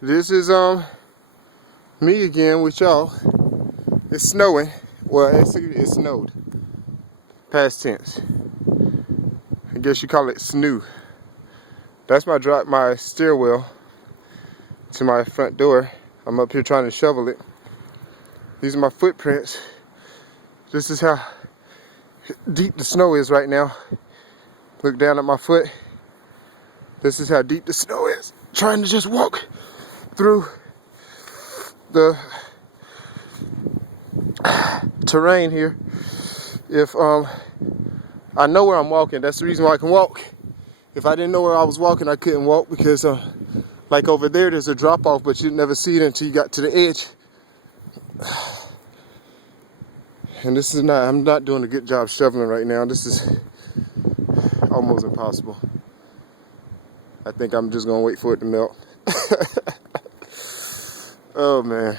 This is me again with y'all. It's snowing. Well, it snowed. Past tense. I guess you call it snoo. That's my stairwell to my front door. I'm up here trying to shovel it. These are my footprints. This is how deep the snow is right now. Look down at my foot. This is how deep the snow is. Trying to just walk through the terrain here. If I know where I'm walking, that's the reason why I can walk. If I didn't know where I was walking, I couldn't walk because like over there's a drop off, but you'd never see it until you got to the edge. And this is I'm not doing a good job shoveling right now. This is almost impossible. I think I'm just gonna wait for it to melt. Oh man.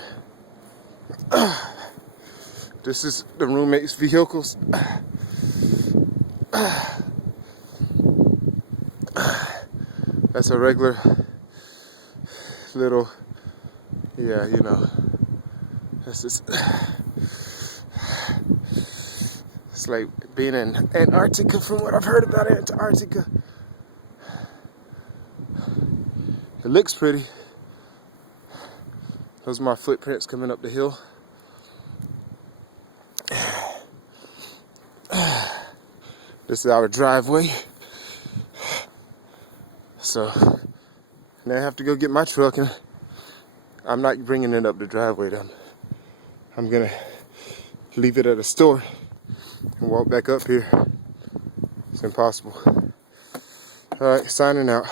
This is the roommate's vehicles. That's a regular little, yeah, you know, that's just, it's like being in Antarctica from what I've heard about Antarctica. It looks pretty. Those are my footprints coming up the hill. This is our driveway. So now I have to go get my truck, and I'm not bringing it up the driveway. I'm gonna leave it at a store and walk back up here. It's impossible. All right, signing out.